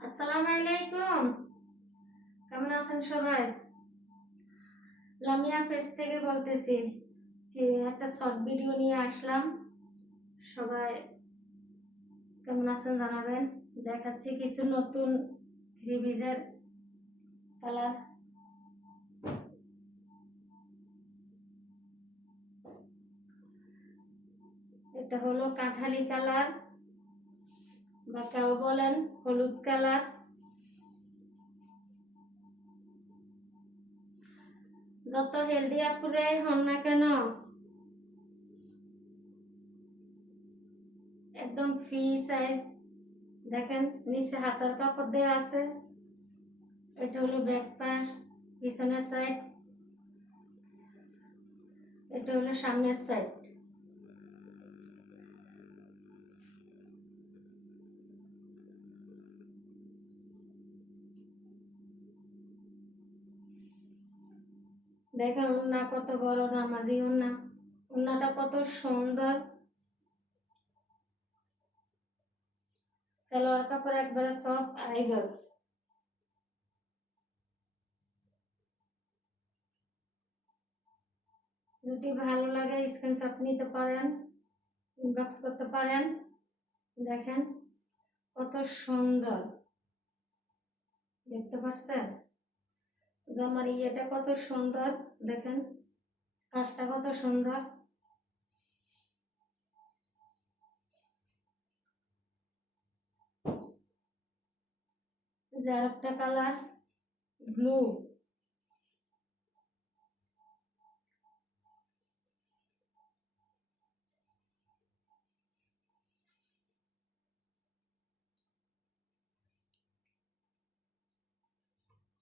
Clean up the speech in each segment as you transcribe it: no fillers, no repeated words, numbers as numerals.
আসসালামু আলাইকুম। কেমন আছেন সবাই? লামিয়া পেজ থেকে বলতেছি কি একটা শর্ট ভিডিও নিয়ে আসলাম। সবাই কেমন আছেন জানাবেন। দেখাচ্ছি কিছু নতুন থ্রি পিসের কালার। এটা হলো কাঠালি কালার বা কেউ বলেন হলুদ কালার। যত হেলদি আপুরাই হন না কেন একদম ফ্রি সাইজ। দেখেন নিচে হাতার কাপড় দেওয়া আছে। এটা হলো ব্যাক পাশ, পিছনের সাইড। এটা হলো সামনের সাইড। দেখেন ওন্না কত বড় নামাজি ওন্না। ওন্নাটা কত সুন্দর। সালোয়ার কাপড় একবারে সফট আইগল। যদি ভালো লাগে স্ক্রিনশট নিতে পারেন, ইনবক্স করতে পারেন। দেখেন কত সুন্দর, দেখতে পাচ্ছেন জামার ইয়েটা কত সুন্দর। দেখেন কাজটা কত সুন্দর। যে আরেকটা কালার ব্লু।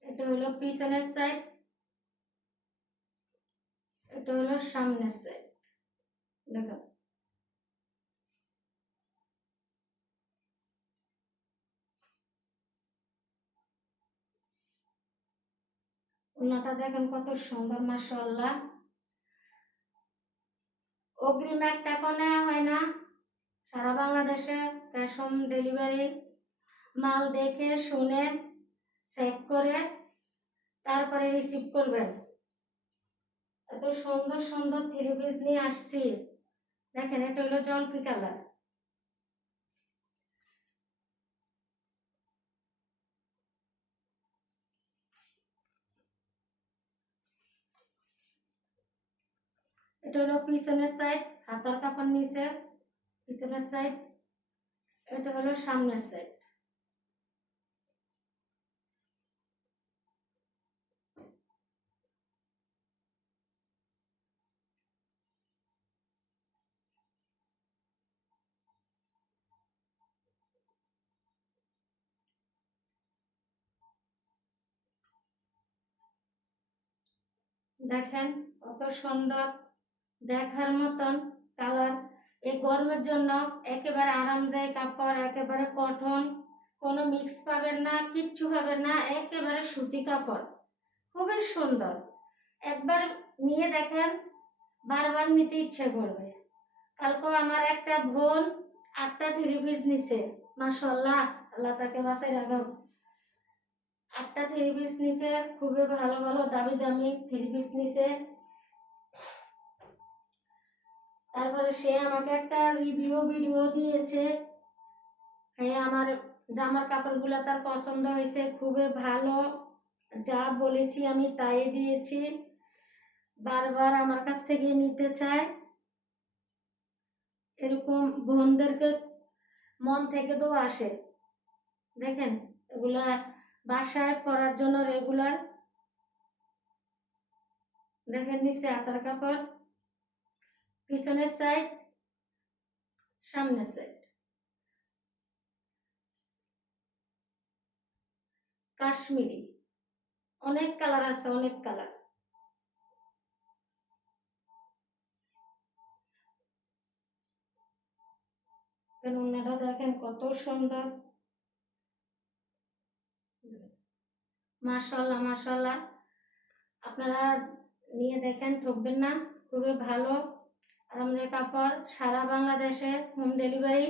এটা হলো পিছনের সাইড, এটা হলো সামনের সাইড। দেখো ওন্নাটা দেখেন কত সুন্দর মাশাআল্লাহ। অগ্রিম 1 টাকা নেওয়া হয় না। সারা বাংলাদেশে ক্যাশ অন ডেলিভারি। মাল দেখে শুনে চেক করে তারপরে রিসিভ করবেন। এত সুন্দর সুন্দর থ্রি পিস নিয়ে আসছি। দেখেন এটা হলো জলপি কালার। এটা হলো পিছনের সাইড, হাতার কাপড় নিচে পিছনের সাইড। এটা হলো সামনের সাইড। দেখেন কত সুন্দর, দেখার মতন কালার। এই গরমের জন্য একেবারে আরামদায়ক কাপড়, একেবারে কটন, কোনো মিক্স পাবেন না, কিচ্ছু পাবেন না, একেবারে সুতি কাপড়। খুবই সুন্দর। একবার নিয়ে দেখেন বারবার নিতে ইচ্ছে করবে। কালকে আমার একটা বোন 8টা থ্রি পিস নিছে। মাশাআল্লাহ, আল্লাহ তাকে বাঁচাই রাখুক। 8টা থ্রি পিস নিছে, খুবই ভালো ভালো দামি দামি থ্রি পিস নিছে। তারপরে সে আমাকে একটা রিভিউ ভিডিও দিয়েছে। হ্যাঁ, আমার জামার কাপড়গুলো তার পছন্দ হয়েছে, খুবই ভালো। যা বলেছি আমি তাই দিয়েছি। বারবার আমার কাছ থেকে নিতে চায়। এরকম বোনদেরকে মন থেকে তো আসে। দেখেন এগুলা বাসায় পরার জন্য রেগুলার। দেখেন নিচে হাতার কাপড়, পিছনের সাইড, সামনের সাইড। কাশ্মীরি অনেক কালার আছে, অনেক কালার। ওড়নাটা দেখেন কত সুন্দর। মাশাআল্লাহ মাশাআল্লাহ। আপনারা নিয়ে দেখেন, ঠকবেন না। খুবই ভালো আরামদায়ক কাপড়। সারা বাংলাদেশে হোম ডেলিভারি।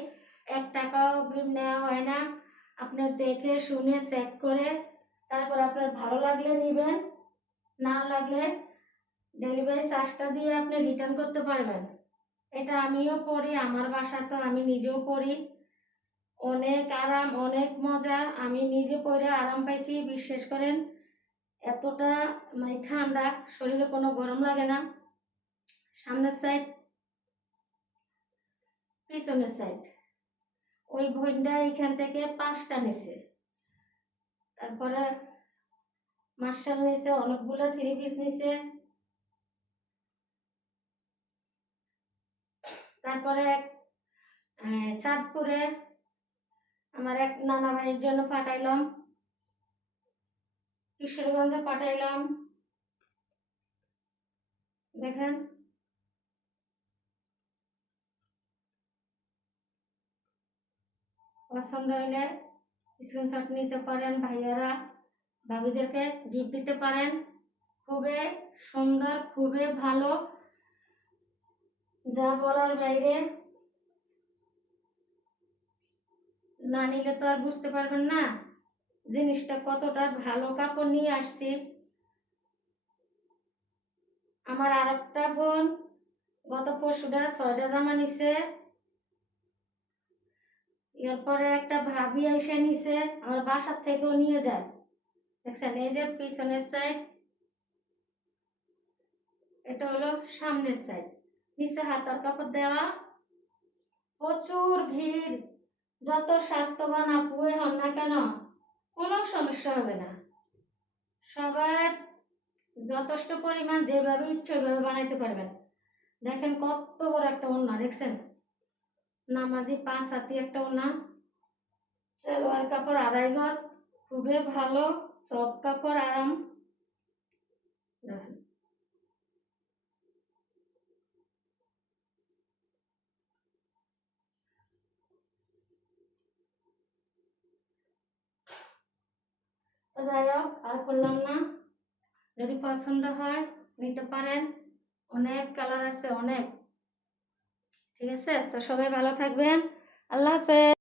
1 টাকাও অগ্রিম নেওয়া হয় না। আপনি দেখে শুনে চেক করে তারপর আপনার ভালো লাগলে নেবেন, না লাগলে ডেলিভারি চার্জটা দিয়ে আপনি রিটার্ন করতে পারবেন। এটা আমিও পরি, আমার বাসা তো আমি নিজেও পরি। অনেক আরাম, অনেক মজা, আমি নিজে পরে আরাম পাইছি। বিশ্বাস করেন, এতটা মানে ঠান্ডা, শরীরে কোনো গরম লাগে না। সামনের সাইড, পিছনের সাইড, ওই বোনটা এখান থেকে 5টা নিছে, তারপরে মার্শাল নিছে, অনেকগুলো 3 পিস নিছে। তারপরে চাঁদপুরে আমার এক নানা ভাইয়ের জন্য পাঠাইলাম, কিশোরগঞ্জে পাঠাইলাম। দেখেন, পছন্দ হলে স্ক্রিনশট নিতে পারেন, ভাইয়ারা ভাবিদেরকে গিফট দিতে পারেন। খুবই সুন্দর, খুবই ভালো, যা বলার বাইরে। না নিলে তো আর বুঝতে পারবেন না জিনিসটা কতটা ভালো। কাপড় নিয়ে আসছি। আমার আর একটা বোন গত পরশুটা 6টা জামা নিছে, এরপরে একটা ভাবি এসে নিছে, আমার বাসার থেকেও নিয়ে যায়। দেখছেন, এই যে পিছনের সাইড, এটা হলো সামনের সাইড, নিচে হাতার কাপড় দেওয়া। প্রচুর ভিড়, যত স্বাস্থ্যবান আপুই হন না কেন কোনো সমস্যা হবে না। সবাই যথেষ্ট পরিমাণ যেভাবে ইচ্ছে ওইভাবে বানাইতে পারবেন। দেখেন কত বড় একটা ওড়না, দেখছেন, নামাজি 5 হাতি একটা ওড়না। সালোয়ার কাপড় 2.5 গজ, খুবই ভালো, সব কাপড় আরাম। দেখেন, তো যাই হোক, আর করলাম না। যদি পছন্দ হয় নিতে পারেন, অনেক কালার আছে, অনেক। ঠিক আছে, তো সবাই ভালো থাকবেন। আল্লাহ হাফেজ।